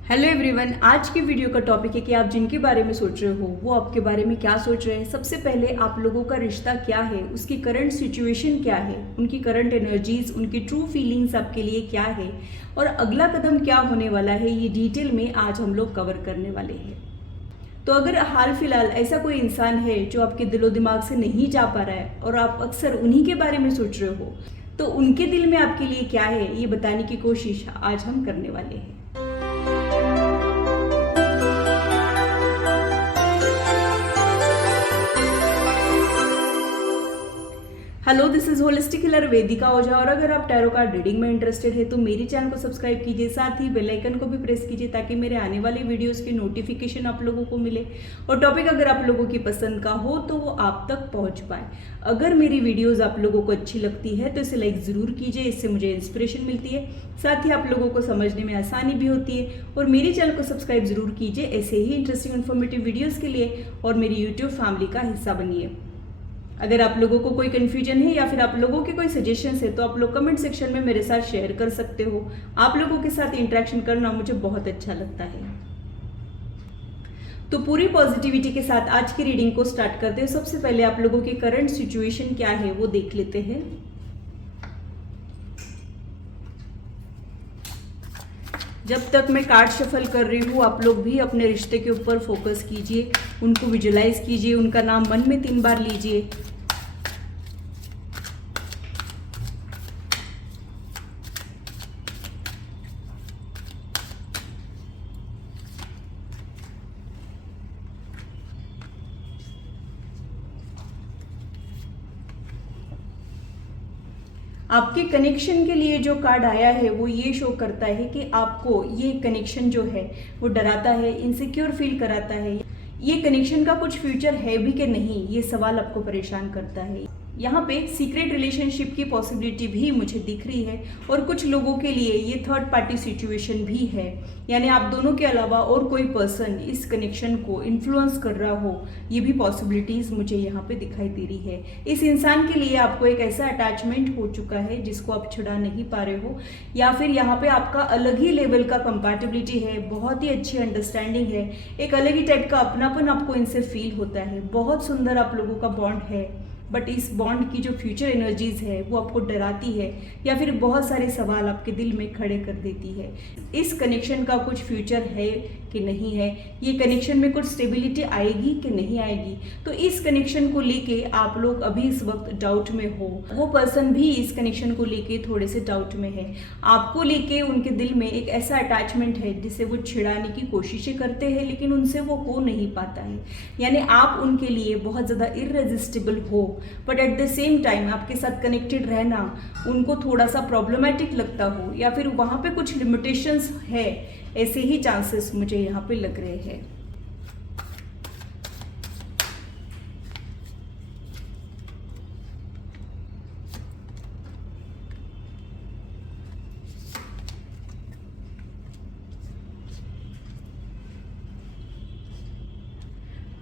Hello everyone, आज की video का टॉपिक है कि आप जिनके बारे में सोच रहे हो वो आपके बारे में क्या सोच रहे हैं। सबसे पहले आप लोगों का रिश्ता क्या है, उसकी करंट सिचुएशन क्या है, उनकी करंट एनर्जीज, उनकी ट्रू फीलिंग्स आपके लिए क्या है और अगला कदम क्या होने वाला है, ये डिटेल में आज हम लोग कवर करने वाले हैं। तो अगर हाल फिलहाल ऐसा कोई इंसान है जो आपके दिलो दिमाग से नहीं जा पा रहा है और आप अक्सर उन्हीं के बारे में सोच रहे हो, तो उनके दिल में आपके लिए क्या है ये बताने की कोशिश आज हम करने वाले हैं। Hello, this is holistic healer Vedika Ojha. और अगर आप टैरो कार्ड रीडिंग में इंटरेस्टेड है तो मेरी चैनल को सब्सक्राइब कीजिए, साथ ही बेल आइकन को भी प्रेस कीजिए ताकि मेरे आने वाले वीडियोस की नोटिफिकेशन आप लोगों को मिले और टॉपिक अगर आप लोगों की पसंद का हो तो वो आप तक पहुंच पाए। अगर मेरी वीडियोस आप लोगों को अच्छी लगती है तो इसे लाइक ज़रूर कीजिए, इससे मुझे इंस्पिरेशन मिलती है, साथ ही आप लोगों को समझने में आसानी भी होती है। और मेरी चैनल को सब्सक्राइब जरूर कीजिए ऐसे ही इंटरेस्टिंग इन्फॉर्मेटिव वीडियोज़ के लिए और मेरी यूट्यूब फैमिली का हिस्सा बनिए। अगर आप लोगों को कोई कन्फ्यूजन है या फिर आप लोगों के कोई सजेशंस है तो आप लोग कमेंट सेक्शन में मेरे साथ शेयर कर सकते हो। आप लोगों के साथ इंटरेक्शन करना मुझे बहुत अच्छा लगता है। तो पूरी पॉजिटिविटी के साथ आज की रीडिंग को स्टार्ट करते हैं। सबसे पहले आप लोगों की करंट सिचुएशन क्या है वो देख लेते हैं। जब तक मैं कार्ड शफल कर रही हूँ आप लोग भी अपने रिश्ते के ऊपर फोकस कीजिए, उनको विजुलाइज कीजिए, उनका नाम मन में 3 बार लीजिए। आपके कनेक्शन के लिए जो कार्ड आया है वो ये शो करता है कि आपको ये कनेक्शन जो है वो डराता है, इनसिक्योर फील कराता है। ये कनेक्शन का कुछ फ्यूचर है भी कि नहीं, ये सवाल आपको परेशान करता है। यहाँ पे सीक्रेट रिलेशनशिप की पॉसिबिलिटी भी मुझे दिख रही है और कुछ लोगों के लिए ये थर्ड पार्टी सिचुएशन भी है, यानी आप दोनों के अलावा और कोई पर्सन इस कनेक्शन को इन्फ्लुएंस कर रहा हो, ये भी पॉसिबिलिटीज मुझे यहाँ पे दिखाई दे रही है। इस इंसान के लिए आपको एक ऐसा अटैचमेंट हो चुका है जिसको आप छुड़ा नहीं पा रहे हो, या फिर यहाँ पे आपका अलग ही लेवल का कंपैटिबिलिटी है, बहुत ही अच्छी अंडरस्टैंडिंग है, एक अलग ही टाइप का अपनापन आपको इनसे फील होता है। बहुत सुंदर आप लोगों का बॉन्ड है, बट इस बॉन्ड की जो फ्यूचर एनर्जीज है वो आपको डराती है या फिर बहुत सारे सवाल आपके दिल में खड़े कर देती है। इस कनेक्शन का कुछ फ्यूचर है कि नहीं है, ये कनेक्शन में कुछ स्टेबिलिटी आएगी कि नहीं आएगी, तो इस कनेक्शन को लेके आप लोग अभी इस वक्त डाउट में हो। वो पर्सन भी इस कनेक्शन को लेके थोड़े से डाउट में है। आपको लेके उनके दिल में एक ऐसा अटैचमेंट है जिसे वो छिड़ाने की कोशिशें करते हैं लेकिन उनसे वो हो नहीं पाता है, यानी आप उनके लिए बहुत ज़्यादा इररेजिस्टिबल हो, but at the same time आपके साथ कनेक्टेड रहना उनको थोड़ा सा प्रॉब्लमेटिक लगता हो या फिर वहाँ पे कुछ लिमिटेशंस है, ऐसे ही चांसेस मुझे यहाँ पे लग रहे हैं।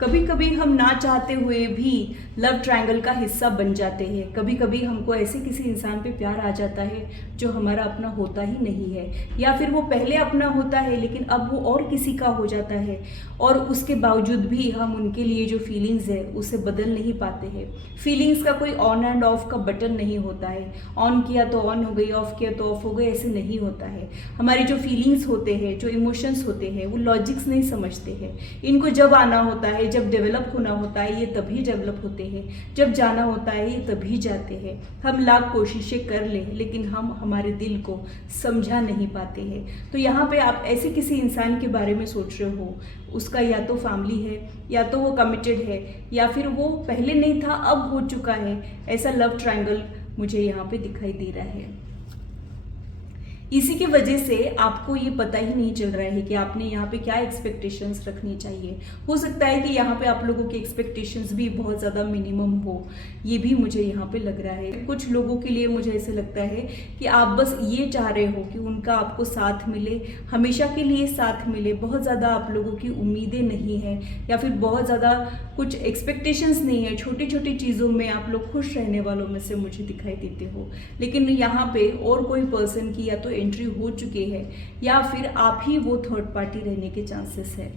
कभी कभी हम ना चाहते हुए भी लव ट्रायंगल का हिस्सा बन जाते हैं। कभी कभी हमको ऐसे किसी इंसान पे प्यार आ जाता है जो हमारा अपना होता ही नहीं है, या फिर वो पहले अपना होता है लेकिन अब वो और किसी का हो जाता है और उसके बावजूद भी हम उनके लिए जो फीलिंग्स है उसे बदल नहीं पाते हैं। फीलिंग्स का कोई ऑन एंड ऑफ का बटन नहीं होता है, ऑन किया तो ऑन हो गई, ऑफ किया तो ऑफ हो गई, ऐसे नहीं होता है। हमारी जो फीलिंग्स होते हैं, जो इमोशंस होते हैं, वो लॉजिक्स नहीं समझते हैं। इनको जब आना होता है, जब डेवलप होना होता है, ये तभी डेवलप होते हैं, जब जाना होता है ये तभी जाते हैं। हम लाख कोशिशें कर लें लेकिन हम हमारे दिल को समझा नहीं पाते हैं। तो यहाँ पे आप ऐसे किसी इंसान के बारे में सोच रहे हो, उसका या तो फैमिली है, या तो वो कमिटेड है, या फिर वो पहले नहीं था अब हो चुका है। ऐसा लव ट्रायंगल मुझे यहाँ पे दिखाई दे रहा है। इसी की वजह से आपको ये पता ही नहीं चल रहा है कि आपने यहाँ पे क्या एक्सपेक्टेशंस रखनी चाहिए। हो सकता है कि यहाँ पे आप लोगों की एक्सपेक्टेशंस भी बहुत ज़्यादा मिनिमम हो, ये भी मुझे यहाँ पे लग रहा है। कुछ लोगों के लिए मुझे ऐसे लगता है कि आप बस ये चाह रहे हो कि उनका आपको साथ मिले, हमेशा के लिए साथ मिले। बहुत ज़्यादा आप लोगों की उम्मीदें नहीं है या फिर बहुत ज़्यादा कुछ एक्सपेक्टेशंस नहीं है। छोटी छोटी चीज़ों में आप लोग खुश रहने वालों में से मुझे दिखाई देते हो, लेकिन यहाँ पे और कोई पर्सन की या तो एंट्री हो चुके हैं, या फिर आप ही वो थर्ड पार्टी रहने के चांसेस है।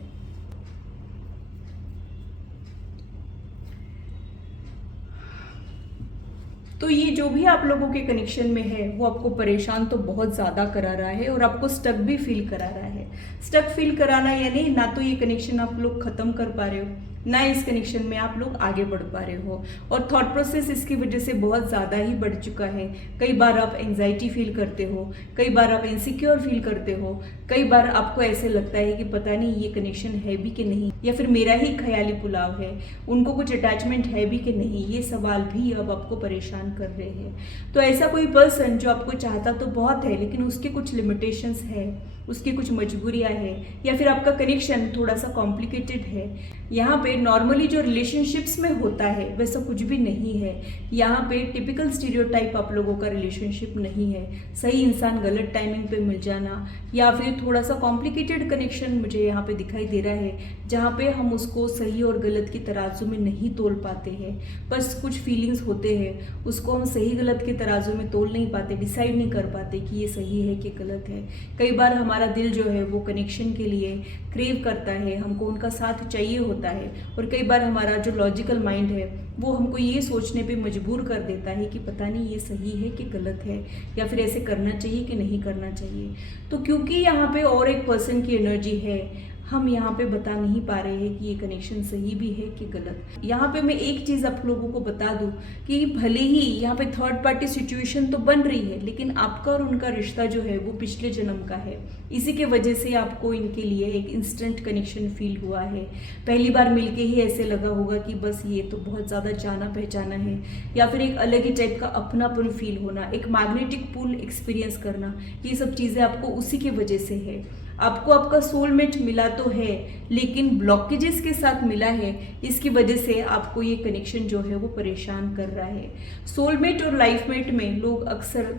तो ये जो भी आप लोगों के कनेक्शन में है वो आपको परेशान तो बहुत ज़्यादा करा रहा है और आपको स्टक भी फील करा रहा है। स्टक फील कराना यानी ना तो ये कनेक्शन आप लोग ख़त्म कर पा रहे हो, ना इस कनेक्शन में आप लोग आगे बढ़ पा रहे हो, और थॉट प्रोसेस इसकी वजह से बहुत ज़्यादा ही बढ़ चुका है। कई बार आप एंजाइटी फील करते हो, कई बार आप इनसिक्योर फील करते हो, कई बार आपको ऐसे लगता है कि पता नहीं ये कनेक्शन है भी कि नहीं, या फिर मेरा ही ख्याली पुलाव है, उनको कुछ अटैचमेंट है भी कि नहीं, ये सवाल भी अब आपको परेशान कर रहे हैं। तो ऐसा कोई पर्सन जो आपको चाहता तो बहुत है लेकिन उसके कुछ लिमिटेशंस है, उसकी कुछ मजबूरियां हैं, या फिर आपका कनेक्शन थोड़ा सा कॉम्प्लिकेटेड है। यहाँ पे नॉर्मली जो रिलेशनशिप्स में होता है वैसा कुछ भी नहीं है। यहाँ पे टिपिकल स्टीरियोटाइप आप लोगों का रिलेशनशिप नहीं है। सही इंसान गलत टाइमिंग पे मिल जाना, या फिर थोड़ा सा कॉम्प्लिकेटेड कनेक्शन मुझे यहाँ पे दिखाई दे रहा है, जहाँ पे हम उसको सही और गलत की तराजू में नहीं तोल पाते हैं। बस कुछ फीलिंग्स होते हैं, उसको हम सही गलत के तराजू में तोल नहीं पाते, डिसाइड नहीं कर पाते कि ये सही है कि गलत है। कई बार हमारा दिल जो है वो कनेक्शन के लिए क्रेव करता है, हमको उनका साथ चाहिए होता है, और कई बार हमारा जो लॉजिकल माइंड है वो हमको ये सोचने पे मजबूर कर देता है कि पता नहीं ये सही है कि गलत है, या फिर ऐसे करना चाहिए कि नहीं करना चाहिए। तो क्योंकि यहाँ पे और एक पर्सन की एनर्जी है, हम यहाँ पे बता नहीं पा रहे हैं कि ये कनेक्शन सही भी है कि गलत। यहाँ पे मैं एक चीज़ आप लोगों को बता दूँ कि भले ही यहाँ पे थर्ड पार्टी सिचुएशन तो बन रही है, लेकिन आपका और उनका रिश्ता जो है वो पिछले जन्म का है। इसी के वजह से आपको इनके लिए एक इंस्टेंट कनेक्शन फील हुआ है। पहली बार मिलके ही ऐसे लगा होगा कि बस ये तो बहुत ज़्यादा जाना पहचाना है, या फिर एक अलग ही टाइप का अपनापन फील होना, एक मैग्नेटिक पुल एक्सपीरियंस करना, ये सब चीज़ें आपको उसी की वजह से है। आपको आपका सोलमेट मिला तो है, लेकिन ब्लॉकेजेस के साथ मिला है, इसकी वजह से आपको ये कनेक्शन जो है वो परेशान कर रहा है। सोलमेट और लाइफमेट में लोग अक्सर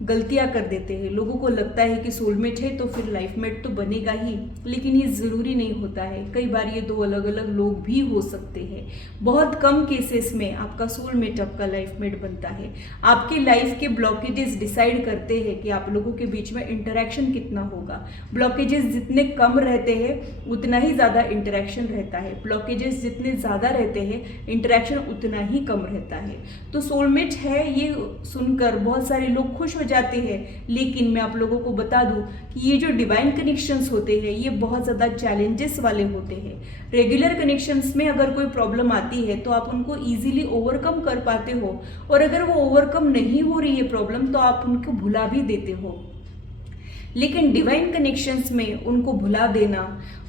गलतियां कर देते हैं। लोगों को लगता है कि सोलमेट है तो फिर लाइफमेट तो बनेगा ही, लेकिन ये ज़रूरी नहीं होता है। कई बार ये दो अलग अलग लोग भी हो सकते हैं। बहुत कम केसेस में आपका सोलमेट आपका लाइफमेट बनता है। आपके लाइफ के ब्लॉकेजेस डिसाइड करते हैं कि आप लोगों के बीच में इंटरेक्शन कितना होगा। ब्लॉकेजेस जितने कम रहते हैं उतना ही ज़्यादा इंटरेक्शन रहता है, ब्लॉकेजेस जितने ज़्यादा रहते हैं इंटरेक्शन उतना ही कम रहता है। तो सोलमेट है ये सुनकर बहुत सारे लोग खुश जाते हैं, लेकिन मैं आप लोगों को बता दूं कि ये जो डिवाइन कनेक्शंस होते हैं ये बहुत ज़्यादा चैलेंजेस वाले होते हैं। रेगुलर कनेक्शंस में अगर कोई प्रॉब्लम आती है तो आप उनको इजीली ओवरकम कर पाते हो, और अगर वो ओवरकम नहीं हो रही है प्रॉब्लम तो आप उनको भुला भी देते हो। लेकिन डिवाइन कनेक्शंस में उनको भुला देना,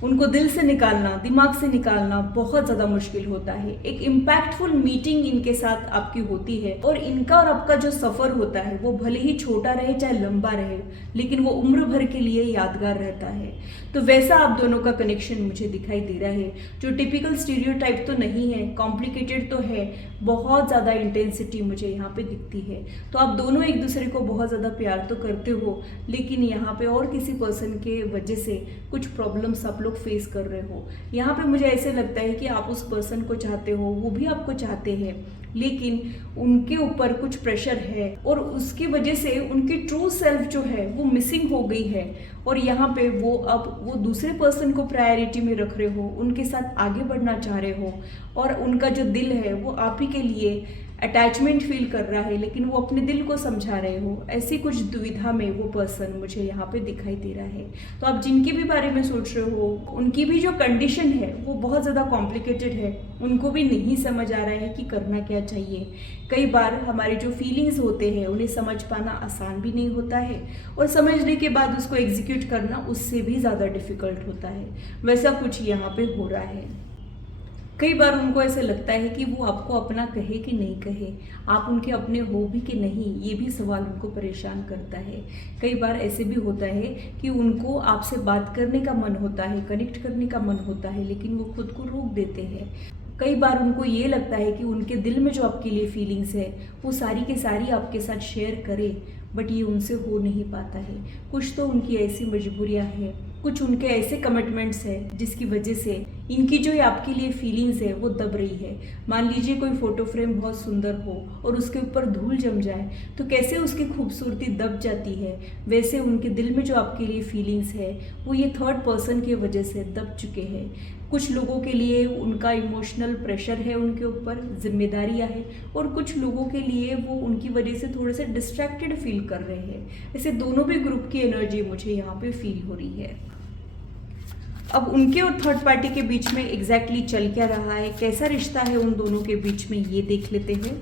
उनको दिल से निकालना, दिमाग से निकालना बहुत ज़्यादा मुश्किल होता है। एक इम्पैक्टफुल मीटिंग इनके साथ आपकी होती है, और इनका और आपका जो सफ़र होता है वो भले ही छोटा रहे चाहे लंबा रहे, लेकिन वो उम्र भर के लिए यादगार रहता है। तो वैसा आप दोनों का कनेक्शन मुझे दिखाई दे रहा है, जो टिपिकल स्टीरियोटाइप तो नहीं है, कॉम्प्लिकेटेड तो है, बहुत ज़्यादा इंटेंसिटी मुझे यहाँ पे दिखती है। तो आप दोनों एक दूसरे को बहुत ज़्यादा प्यार तो करते हो, लेकिन यहाँ पे और किसी पर्सन के वजह से कुछ प्रॉब्लम्स आप लोग फेस कर रहे हो। यहाँ पे मुझे ऐसे लगता है कि आप उस पर्सन को चाहते हो, वो भी आपको चाहते हैं, लेकिन उनके ऊपर कुछ प्रेशर है, और उसकी वजह से उनकी ट्रू सेल्फ जो है वो मिसिंग हो गई है, और यहाँ पे वो दूसरे पर्सन को प्रायोरिटी में रख रहे हो, उनके साथ आगे बढ़ना चाह रहे हो, और उनका जो दिल है वो आप ही के लिए अटैचमेंट फील कर रहा है, लेकिन वो अपने दिल को समझा रहे हो। ऐसी कुछ दुविधा में वो पर्सन मुझे यहाँ पे दिखाई दे रहा है। तो आप जिनके भी बारे में सोच रहे हो उनकी भी जो कंडीशन है वो बहुत ज़्यादा कॉम्प्लिकेटेड है, उनको भी नहीं समझ आ रहा है कि करना क्या चाहिए। कई बार हमारे जो फीलिंग्स होते हैं उन्हें समझ पाना आसान भी नहीं होता है, और समझने के बाद उसको एग्जीक्यूट करना उससे भी ज़्यादा डिफ़िकल्ट होता है। वैसा कुछ यहाँ पे हो रहा है। कई बार उनको ऐसे लगता है कि वो आपको अपना कहे कि नहीं कहे, आप उनके अपने हो भी कि नहीं, ये भी सवाल उनको परेशान करता है। कई बार ऐसे भी होता है कि उनको आपसे बात करने का मन होता है, कनेक्ट करने का मन होता है, लेकिन वो खुद को रोक देते हैं। कई बार उनको ये लगता है कि उनके दिल में जो आपके लिए फीलिंग्स है वो सारी के सारी आपके साथ शेयर करे, बट ये उनसे हो नहीं पाता है। कुछ तो उनकी ऐसी मजबूरियां हैं, कुछ उनके ऐसे कमिटमेंट्स हैं जिसकी वजह से इनकी जो आपके लिए फीलिंग्स है वो दब रही है। मान लीजिए कोई फोटो फ्रेम बहुत सुंदर हो और उसके ऊपर धूल जम जाए तो कैसे उसकी खूबसूरती दब जाती है, वैसे उनके दिल में जो आपके लिए फीलिंग्स है वो ये थर्ड पर्सन की वजह से दब चुके हैं। कुछ लोगों के लिए उनका इमोशनल प्रेशर है, उनके ऊपर जिम्मेदारियां हैं, और कुछ लोगों के लिए वो उनकी वजह से थोड़े से डिस्ट्रैक्टेड फील कर रहे हैं। ऐसे दोनों भी ग्रुप की एनर्जी मुझे यहाँ पे फील हो रही है। अब उनके और थर्ड पार्टी के बीच में एग्जैक्टली चल क्या रहा है, कैसा रिश्ता है उन दोनों के बीच में, ये देख लेते हैं।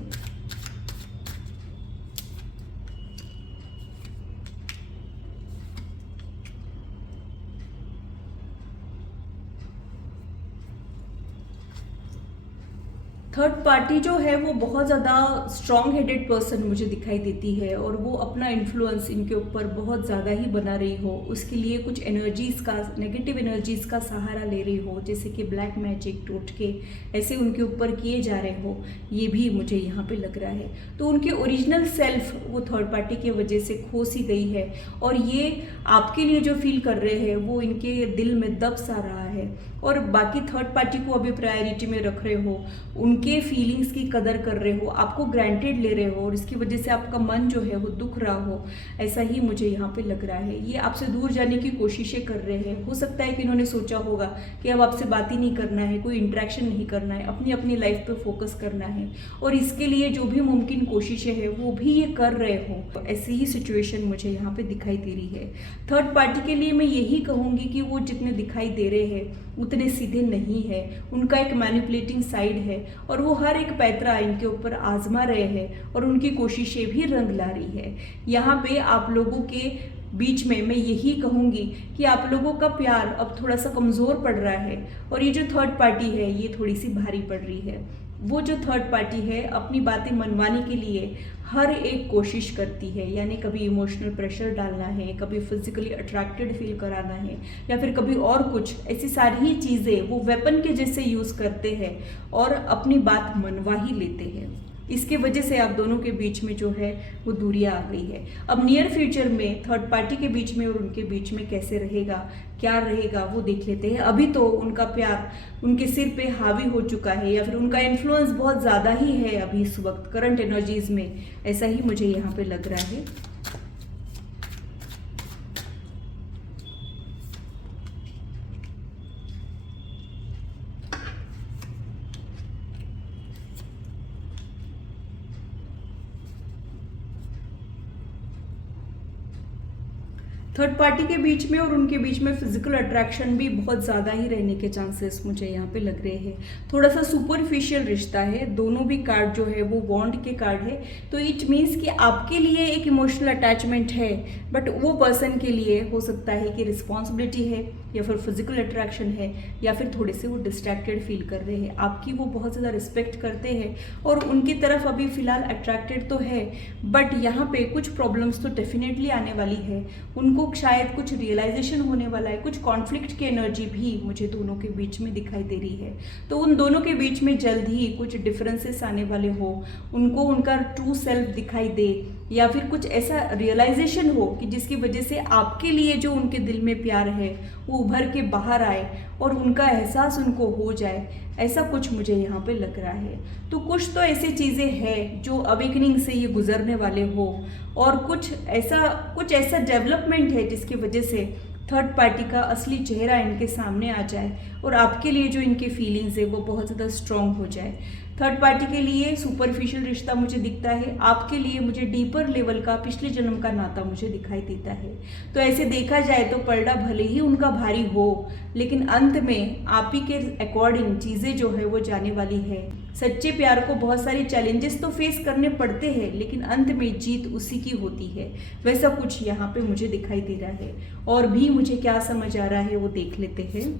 थर्ड पार्टी जो है वो बहुत ज़्यादा स्ट्रॉन्ग हेडेड पर्सन मुझे दिखाई देती है, और वो अपना इन्फ्लुएंस इनके ऊपर बहुत ज़्यादा ही बना रही हो, उसके लिए कुछ एनर्जीज़ का, नेगेटिव एनर्जीज़ का सहारा ले रही हो, जैसे कि ब्लैक मैजिक, टोटके ऐसे उनके ऊपर किए जा रहे हो, ये भी मुझे यहाँ पे लग रहा है। तो उनके ओरिजिनल सेल्फ वो थर्ड पार्टी की वजह से खो सी गई है, और ये आपके लिए जो फील कर रहे हैं वो इनके दिल में दब सा रहा है, और बाकी थर्ड पार्टी को अभी प्रायोरिटी में रख रहे हो, उनके फीलिंग्स की कदर कर रहे हो, आपको ग्रांटेड ले रहे हो, और इसकी वजह से आपका मन जो है वो दुख रहा हो, ऐसा ही मुझे यहाँ पे लग रहा है। ये आपसे दूर जाने की कोशिशें कर रहे हैं। हो सकता है कि इन्होंने सोचा होगा कि अब आपसे बात ही नहीं करना है, कोई इंटरेक्शन नहीं करना है, अपनी अपनी लाइफ पे फोकस करना है, और इसके लिए जो भी मुमकिन कोशिशें हैं वो भी ये कर रहे हो। ऐसी ही सिचुएशन मुझे यहाँ पे दिखाई दे रही है। थर्ड पार्टी के लिए मैं यही कहूँगी कि वो जितने दिखाई दे रहे हैं उतने सीधे नहीं है, उनका एक मैनिपुलेटिंग साइड है, और वो हर एक पैतरा इनके ऊपर आजमा रहे हैं, और उनकी कोशिशें भी रंग ला रही है। यहाँ पे आप लोगों के बीच में मैं यही कहूँगी कि आप लोगों का प्यार अब थोड़ा सा कमज़ोर पड़ रहा है, और ये जो थर्ड पार्टी है ये थोड़ी सी भारी पड़ रही है। वो जो थर्ड पार्टी है अपनी बातें मनवाने के लिए हर एक कोशिश करती है, यानी कभी इमोशनल प्रेशर डालना है, कभी फिजिकली अट्रैक्टेड फील कराना है, या फिर कभी और कुछ, ऐसी सारी ही चीज़ें वो वेपन के जैसे यूज़ करते हैं और अपनी बात मनवा ही लेते हैं। इसके वजह से आप दोनों के बीच में जो है वो दूरियां आ गई है। अब नियर फ्यूचर में थर्ड पार्टी के बीच में और उनके बीच में कैसे रहेगा, क्या रहेगा, वो देख लेते हैं। अभी तो उनका प्यार उनके सिर पे हावी हो चुका है, या फिर उनका इन्फ्लुएंस बहुत ज़्यादा ही है अभी इस वक्त करंट एनर्जीज में, ऐसा ही मुझे यहाँ पे लग रहा है। थर्ड पार्टी के बीच में और उनके बीच में फिजिकल अट्रैक्शन भी बहुत ज़्यादा ही रहने के चांसेस मुझे यहाँ पे लग रहे हैं। थोड़ा सा सुपरफिशियल रिश्ता है, दोनों भी कार्ड जो है वो बॉन्ड के कार्ड है, तो इट मीन्स कि आपके लिए एक इमोशनल अटैचमेंट है, बट वो पर्सन के लिए हो सकता है कि रिस्पॉन्सिबिलिटी है, या फिर फिजिकल अट्रैक्शन है, या फिर थोड़े से वो डिस्ट्रैक्टेड फील कर रहे हैं। आपकी वो बहुत ज़्यादा रिस्पेक्ट करते हैं और उनकी तरफ अभी फ़िलहाल अट्रैक्टेड तो है, बट यहाँ पे कुछ प्रॉब्लम्स तो डेफिनेटली आने वाली है। उनको शायद कुछ रियलाइजेशन होने वाला है, कुछ कॉन्फ्लिक्ट की एनर्जी भी मुझे दोनों के बीच में दिखाई दे रही है। तो उन दोनों के बीच में जल्द ही कुछ डिफरेंसेस आने वाले हो, उनको उनका ट्रू सेल्फ दिखाई दे, या फिर कुछ ऐसा रियलाइजेशन हो कि जिसकी वजह से आपके लिए जो उनके दिल में प्यार है वो उभर के बाहर आए और उनका एहसास उनको हो जाए, ऐसा कुछ मुझे यहाँ पे लग रहा है। तो कुछ तो ऐसी चीज़ें हैं जो अवेकनिंग से ये गुजरने वाले हो, और कुछ ऐसा डेवलपमेंट है जिसकी वजह से थर्ड पार्टी का असली चेहरा इनके सामने आ जाए, और आपके लिए जो इनके फीलिंग्स है वो बहुत ज़्यादा स्ट्रॉन्ग हो जाए। थर्ड पार्टी के लिए सुपरफिशियल रिश्ता मुझे दिखता है, आपके लिए मुझे डीपर लेवल का पिछले जन्म का नाता मुझे दिखाई देता है। तो ऐसे देखा जाए तो पलड़ा भले ही उनका भारी हो, लेकिन अंत में आप ही के अकॉर्डिंग चीज़ें जो है वो जाने वाली है। सच्चे प्यार को बहुत सारे चैलेंजेस तो फेस करने पड़ते हैं, लेकिन अंत में जीत उसी की होती है। वैसा कुछ यहाँ पे मुझे दिखाई दे रहा है, और भी मुझे क्या समझ आ रहा है वो देख लेते हैं।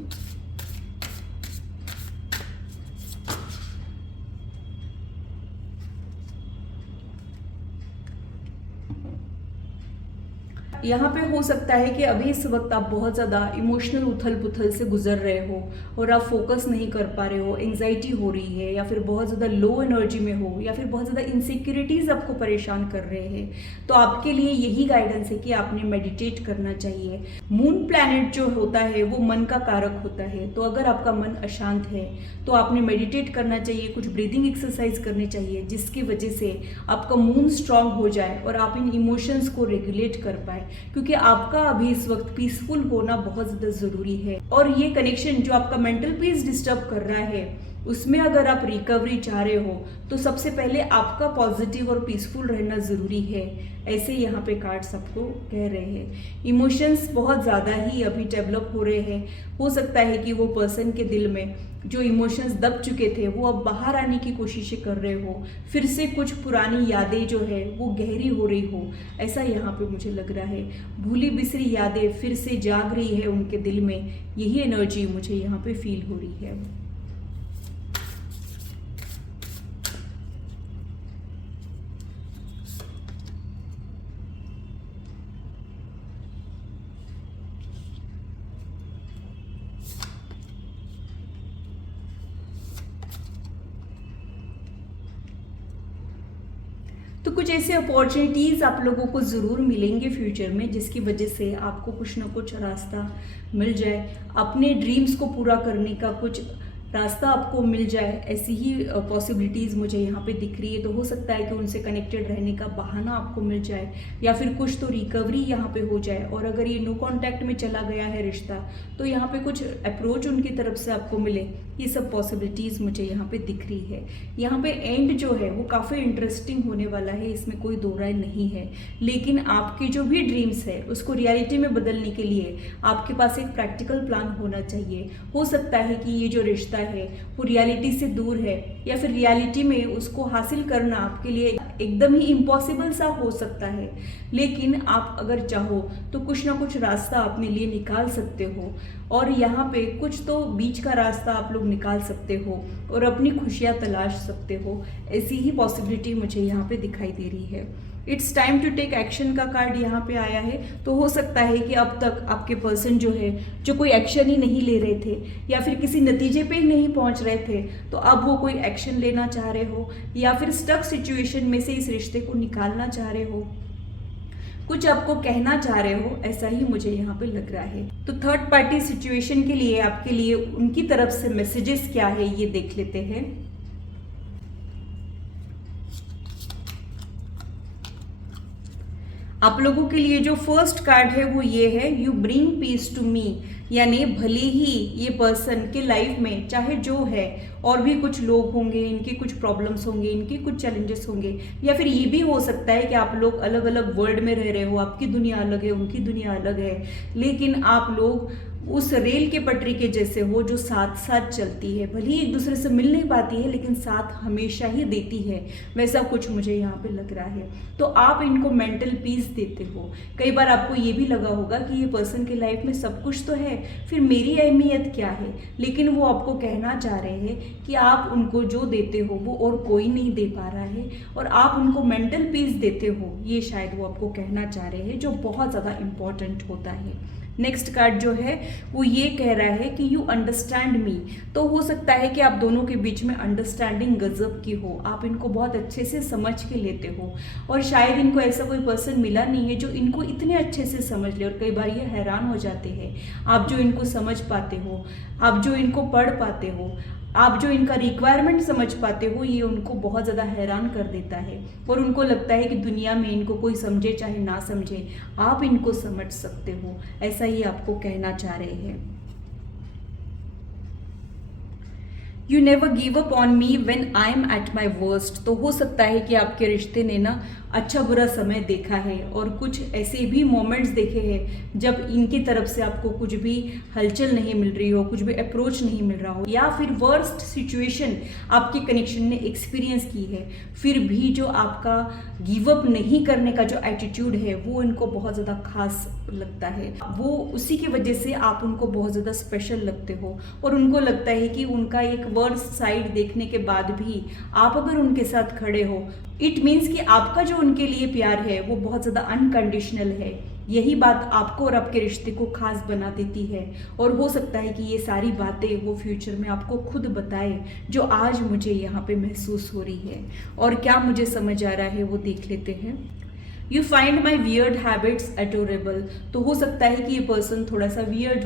यहाँ पे हो सकता है कि अभी इस वक्त आप बहुत ज़्यादा इमोशनल उथल पुथल से गुजर रहे हो और आप फोकस नहीं कर पा रहे हो, एंजाइटी हो रही है, या फिर बहुत ज़्यादा लो एनर्जी में हो, या फिर बहुत ज़्यादा इनसिक्योरिटीज़ आपको परेशान कर रहे हैं, तो आपके लिए यही गाइडेंस है कि आपने मेडिटेट करना चाहिए। मून प्लैनेट जो होता है वो मन का कारक होता है, तो अगर आपका मन अशांत है तो आपने मेडिटेट करना चाहिए, कुछ ब्रीदिंग एक्सरसाइज करनी चाहिए, जिसकी वजह से आपका मून स्ट्रांग हो जाए और आप इन इमोशंस को रेगुलेट कर पाए, क्योंकि आपका अभी इस वक्त पीसफुल होना बहुत ज़्यादा ज़रूरी है। और ये कनेक्शन जो आपका मेंटल पीस डिस्टर्ब कर रहा है, उसमें अगर आप रिकवरी चाह रहे हो तो सबसे पहले आपका पॉजिटिव और पीसफुल रहना ज़रूरी है, ऐसे यहाँ पे कार्ड्स आपको कह रहे हैं। इमोशंस बहुत ज़्यादा ही अभी डेवलप हो रहे हैं। हो सकता है कि वो पर्सन के दिल में जो इमोशंस दब चुके थे वो अब बाहर आने की कोशिशें कर रहे हो, फिर से कुछ पुरानी यादें जो है वो गहरी हो रही हो, ऐसा यहाँ पे मुझे लग रहा है। भूली बिसरी यादें फिर से जाग रही है उनके दिल में, यही एनर्जी मुझे यहाँ पे फील हो रही है। तो कुछ ऐसे अपॉर्चुनिटीज़ आप लोगों को ज़रूर मिलेंगे फ्यूचर में, जिसकी वजह से आपको कुछ ना कुछ रास्ता मिल जाए, अपने ड्रीम्स को पूरा करने का कुछ रास्ता आपको मिल जाए। ऐसी ही पॉसिबिलिटीज़ मुझे यहाँ पे दिख रही है। तो हो सकता है कि उनसे कनेक्टेड रहने का बहाना आपको मिल जाए, या फिर कुछ तो रिकवरी यहाँ पे हो जाए। और अगर ये नो कांटेक्ट में चला गया है रिश्ता, तो यहाँ पे कुछ अप्रोच उनकी तरफ से आपको मिले, ये सब पॉसिबिलिटीज़ मुझे यहाँ पे दिख रही है। यहाँ पे एंड जो है वो काफ़ी इंटरेस्टिंग होने वाला है, इसमें कोई दो राय नहीं है। लेकिन आपके जो भी ड्रीम्स है उसको रियलिटी में बदलने के लिए आपके पास एक प्रैक्टिकल प्लान होना चाहिए। हो सकता है कि ये जो रिश्ता है वो रियलिटी से दूर है, या फिर रियलिटी में उसको हासिल करना आपके लिए एकदम ही इम्पॉसिबल सा हो सकता है, लेकिन आप अगर चाहो तो कुछ ना कुछ रास्ता अपने लिए निकाल सकते हो। और यहाँ पे कुछ तो बीच का रास्ता आप लोग निकाल सकते हो और अपनी खुशियाँ तलाश सकते हो, ऐसी ही पॉसिबिलिटी मुझे यहाँ पे दिखाई दे रही है। It's time to take action का कार्ड यहाँ पे आया है। तो हो सकता है कि अब तक आपके पर्सन जो है, जो कोई एक्शन ही नहीं ले रहे थे, या फिर किसी नतीजे पे ही नहीं पहुँच रहे थे, तो अब वो कोई एक्शन लेना चाह रहे हो, या फिर स्टक सिचुएशन में से इस रिश्ते को निकालना चाह रहे हो, कुछ आपको कहना चाह रहे हो, ऐसा ही मुझे यहाँ पे लग रहा है। तो थर्ड पार्टी सिचुएशन के लिए आपके लिए उनकी तरफ से मैसेजेस क्या है ये देख लेते हैं। आप लोगों के लिए जो फर्स्ट कार्ड है वो ये है, you bring peace to me. यानी भले ही ये पर्सन के लाइफ में चाहे जो है और भी कुछ लोग होंगे, इनके कुछ प्रॉब्लम्स होंगे, इनके कुछ चैलेंजेस होंगे, या फिर ये भी हो सकता है कि आप लोग अलग अलग वर्ल्ड में रह रहे हो, आपकी दुनिया अलग है, उनकी दुनिया अलग है, लेकिन आप लोग उस रेल के पटरी के जैसे हो जो साथ साथ चलती है। भले ही एक दूसरे से मिल नहीं पाती है लेकिन साथ हमेशा ही देती है, वैसा कुछ मुझे यहाँ पे लग रहा है। तो आप इनको मेंटल पीस देते हो। कई बार आपको ये भी लगा होगा कि ये पर्सन की लाइफ में सब कुछ तो है, फिर मेरी अहमियत क्या है, लेकिन वो आपको कहना चाह रहे हैं कि आप उनको जो देते हो वो और कोई नहीं दे पा रहा है, और आप उनको मेंटल पीस देते हो, ये शायद वो आपको कहना चाह रहे हैं, जो बहुत ज़्यादा इम्पॉर्टेंट होता है। नेक्स्ट कार्ड जो है वो ये कह रहा है कि यू अंडरस्टैंड मी। तो हो सकता है कि आप दोनों के बीच में अंडरस्टैंडिंग गजब की हो, आप इनको बहुत अच्छे से समझ के लेते हो, और शायद इनको ऐसा कोई पर्सन मिला नहीं है जो इनको इतने अच्छे से समझ ले। और कई बार ये हैरान हो जाते हैं, आप जो इनको समझ पाते हो, आप जो इनको पढ़ पाते हो, आप जो इनका रिक्वायरमेंट समझ पाते हो, ये उनको बहुत ज़्यादा हैरान कर देता है, और उनको लगता है कि दुनिया में इनको कोई समझे चाहे ना समझे, आप इनको समझ सकते हो, ऐसा ही आपको कहना चाह रहे हैं। You never give up on me when I am at my worst. तो हो सकता है कि आपके रिश्ते ने ना अच्छा बुरा समय देखा है, और कुछ ऐसे भी मोमेंट्स देखे हैं जब इनकी तरफ से आपको कुछ भी हलचल नहीं मिल रही हो, कुछ भी अप्रोच नहीं मिल रहा हो, या फिर वर्स्ट सिचुएशन आपके कनेक्शन ने एक्सपीरियंस की है, फिर भी जो आपका गिव अप नहीं करने का जो एटीट्यूड है वो इनको बहुत ज़्यादा खास लगता है। वो उसी की वजह से आप उनको बहुत ज़्यादा स्पेशल लगते हो, और उनको लगता है कि उनका एक वर्स्ट साइड देखने के बाद भी आप अगर उनके साथ खड़े हो, इट मीन्स कि आपका जो उनके लिए प्यार है वो बहुत ज़्यादा अनकंडीशनल है, यही बात आपको और आपके रिश्ते को खास बना देती है। और हो सकता है कि ये सारी बातें वो फ्यूचर में आपको खुद बताए जो आज मुझे यहाँ पे महसूस हो रही है। और क्या मुझे समझ आ रहा है वो देख लेते हैं। You find my weird habits adorable. तो हो सकता है कि ये पर्सन थोड़ा सा वियर्ड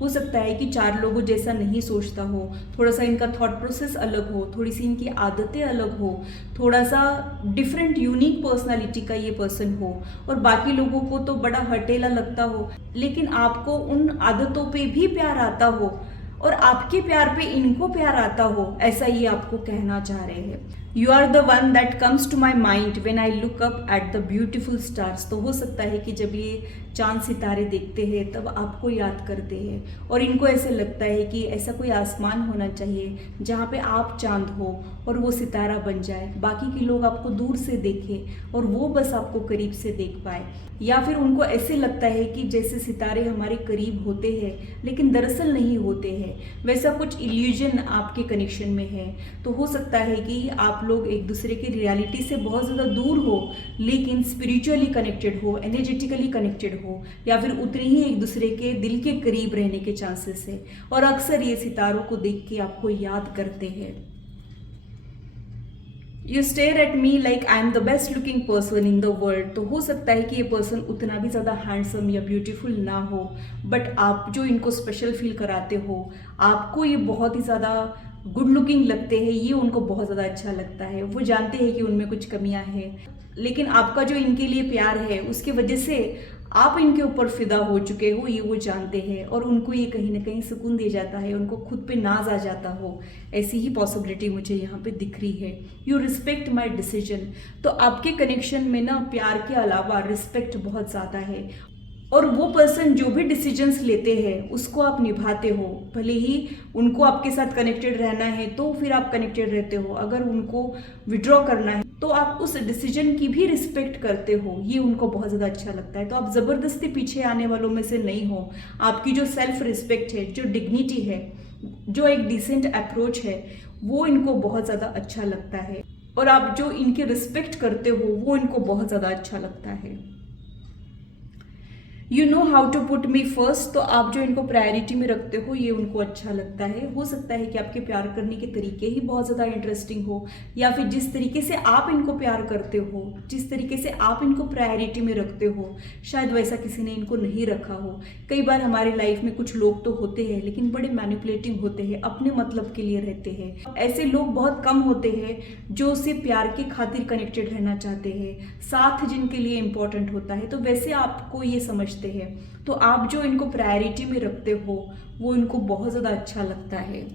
हो सकता है कि चार लोगों जैसा नहीं सोचता हो, थोड़ा सा इनका थॉट प्रोसेस अलग हो, थोड़ी सी इनकी आदतें अलग हो, थोड़ा सा डिफरेंट यूनिक पर्सनालिटी का ये पर्सन हो और बाकी लोगों को तो बड़ा हटेला लगता हो, लेकिन आपको उन आदतों पे भी प्यार आता हो और आपके प्यार पे इनको प्यार आता हो, ऐसा ये आपको कहना चाह रहे हैं। You are the one that comes to my mind when I look up at the beautiful stars. तो हो सकता है कि जब ये चांद सितारे देखते हैं तब आपको याद करते हैं और इनको ऐसे लगता है कि ऐसा कोई आसमान होना चाहिए जहाँ पे आप चांद हो और वो सितारा बन जाए, बाकी के लोग आपको दूर से देखें और वो बस आपको करीब से देख पाए। या फिर उनको ऐसे लगता है कि जैसे सितारे हमारे करीब होते हैं लेकिन दरअसल नहीं होते हैं, वैसा कुछ इल्यूजन आपके कनेक्शन में है। तो हो सकता है कि आप लोग एक दूसरे की रियलिटी से बहुत ज़्यादा दूर हो लेकिन स्पिरिचुअली कनेक्टेड हो, एनर्जेटिकली कनेक्टेड हो, या फिर उतने ही एक दूसरे के दिल के करीब रहने के चांसेस है और अक्सर ये सितारों को देख के आपको याद करते हैं। You stare at me like I am the best looking person in the world. तो हो सकता है कि ये पर्सन उतना भी ज़्यादा हैंडसम या ब्यूटीफुल ना हो, बट आप जो इनको स्पेशल फील कराते हो, आपको ये बहुत ही ज़्यादा गुड लुकिंग लगते हैं, ये उनको बहुत ज़्यादा अच्छा लगता है। वो जानते हैं कि उनमें कुछ कमियां हैं, लेकिन आपका जो इनके लिए प्यार है उसकी वजह से आप इनके ऊपर फिदा हो चुके हो, ये वो जानते हैं और उनको ये कहीं ना कहीं सुकून दे जाता है, उनको खुद पे नाज आ जाता हो, ऐसी ही पॉसिबिलिटी मुझे यहाँ पे दिख रही है। You respect my decision. तो आपके कनेक्शन में ना प्यार के अलावा रिस्पेक्ट बहुत ज़्यादा है और वो पर्सन जो भी डिसीजंस लेते हैं उसको आप निभाते हो। भले ही उनको आपके साथ कनेक्टेड रहना है तो फिर आप कनेक्टेड रहते हो, अगर उनको विड्रॉ करना है तो आप उस डिसीजन की भी रिस्पेक्ट करते हो, ये उनको बहुत ज़्यादा अच्छा लगता है। तो आप ज़बरदस्ती पीछे आने वालों में से नहीं हो। आपकी जो सेल्फ रिस्पेक्ट है, जो डिग्निटी है, जो एक डिसेंट अप्रोच है, वो इनको बहुत ज़्यादा अच्छा लगता है और आप जो इनकी रिस्पेक्ट करते हो वो इनको बहुत ज़्यादा अच्छा लगता है। You know how to put me first. तो आप जो इनको प्रायोरिटी में रखते हो ये उनको अच्छा लगता है। हो सकता है कि आपके प्यार करने के तरीके ही बहुत ज़्यादा इंटरेस्टिंग हो, या फिर जिस तरीके से आप इनको प्यार करते हो, जिस तरीके से आप इनको प्रायोरिटी में रखते हो, शायद वैसा किसी ने इनको नहीं रखा हो। कई बार हमारे लाइफ में कुछ लोग तो होते हैं लेकिन बड़े मैनिपुलेटिंग होते हैं, अपने मतलब के लिए रहते हैं। ऐसे लोग बहुत कम होते हैं जो सिर्फ प्यार के खातिर कनेक्टेड रहना चाहते हैं, साथ जिनके लिए इंपॉर्टेंट होता है। तो वैसे आपको ये समझते हैं, तो आप जो इनको प्रायोरिटी में रखते हो वो इनको बहुत ज़्यादा अच्छा लगता है।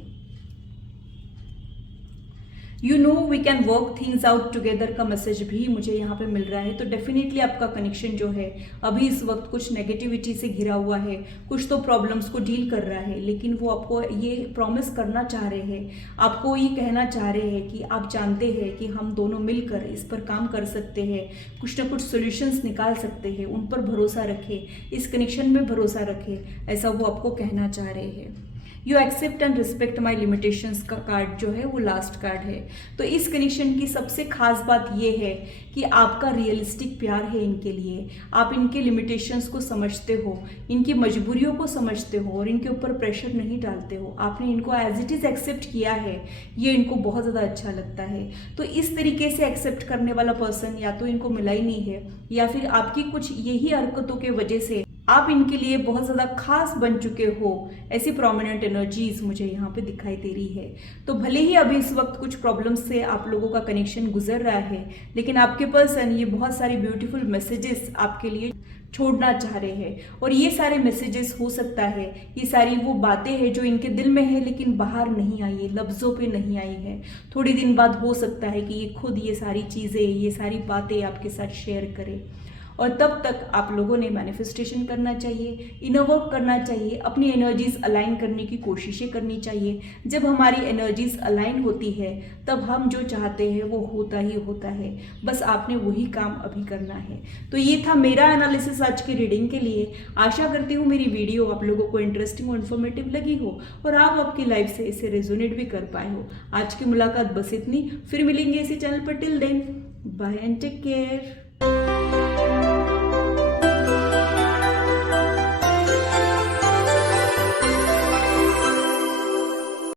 You know we can work things out together का मैसेज भी मुझे यहाँ पे मिल रहा है। तो डेफिनेटली आपका कनेक्शन जो है अभी इस वक्त कुछ नेगेटिविटी से घिरा हुआ है, कुछ तो प्रॉब्लम्स को डील कर रहा है, लेकिन वो आपको ये प्रॉमिस करना चाह रहे हैं, आपको ये कहना चाह रहे हैं कि आप जानते हैं कि हम दोनों मिलकर इस पर काम कर सकते हैं, कुछ ना कुछ सोल्यूशंस निकाल सकते हैं। उन पर भरोसा रखें, इस कनेक्शन में भरोसा रखें, ऐसा वो आपको कहना चाह रहे हैं। You accept and respect my limitations का कार्ड जो है वो लास्ट कार्ड है। तो इस कनेक्शन की सबसे खास बात ये है कि आपका रियलिस्टिक प्यार है इनके लिए। आप इनके लिमिटेशंस को समझते हो, इनकी मजबूरियों को समझते हो और इनके ऊपर प्रेशर नहीं डालते हो। आपने इनको एज इट इज़ एक्सेप्ट किया है, ये इनको बहुत ज़्यादा अच्छा लगता है। तो इस तरीके से एक्सेप्ट करने वाला पर्सन या तो इनको मिला ही नहीं है, या फिर आपकी कुछ यही हरकतों के वजह से आप इनके लिए बहुत ज़्यादा खास बन चुके हो। ऐसी प्रोमिनेंट एनर्जीज मुझे यहाँ पे दिखाई दे रही है। तो भले ही अभी इस वक्त कुछ प्रॉब्लम्स से आप लोगों का कनेक्शन गुजर रहा है, लेकिन आपके पर्सन ये बहुत सारी ब्यूटीफुल मैसेजेस आपके लिए छोड़ना चाह रहे हैं। और ये सारे मैसेजेस हो सकता है ये सारी वो बातें हैं जो इनके दिल में है लेकिन बाहर नहीं आई है, लफ्ज़ों पे नहीं आई है। थोड़ी दिन बाद हो सकता है कि ये खुद ये सारी चीज़ें, ये सारी बातें आपके साथ शेयर करें। और तब तक आप लोगों ने मैनिफेस्टेशन करना चाहिए, इनर वर्क करना चाहिए, अपनी एनर्जीज अलाइन करने की कोशिशें करनी चाहिए। जब हमारी एनर्जीज अलाइन होती है तब हम जो चाहते हैं वो होता ही होता है, बस आपने वही काम अभी करना है। तो ये था मेरा एनालिसिस आज की रीडिंग के लिए। आशा करती हूँ मेरी वीडियो आप लोगों को इंटरेस्टिंग और इन्फॉर्मेटिव लगी हो और आप आपकी लाइफ से इसे रेजोनेट भी कर पाए हो। आज की मुलाकात बस इतनी, फिर मिलेंगे इसी चैनल पर। Till then bye and take care.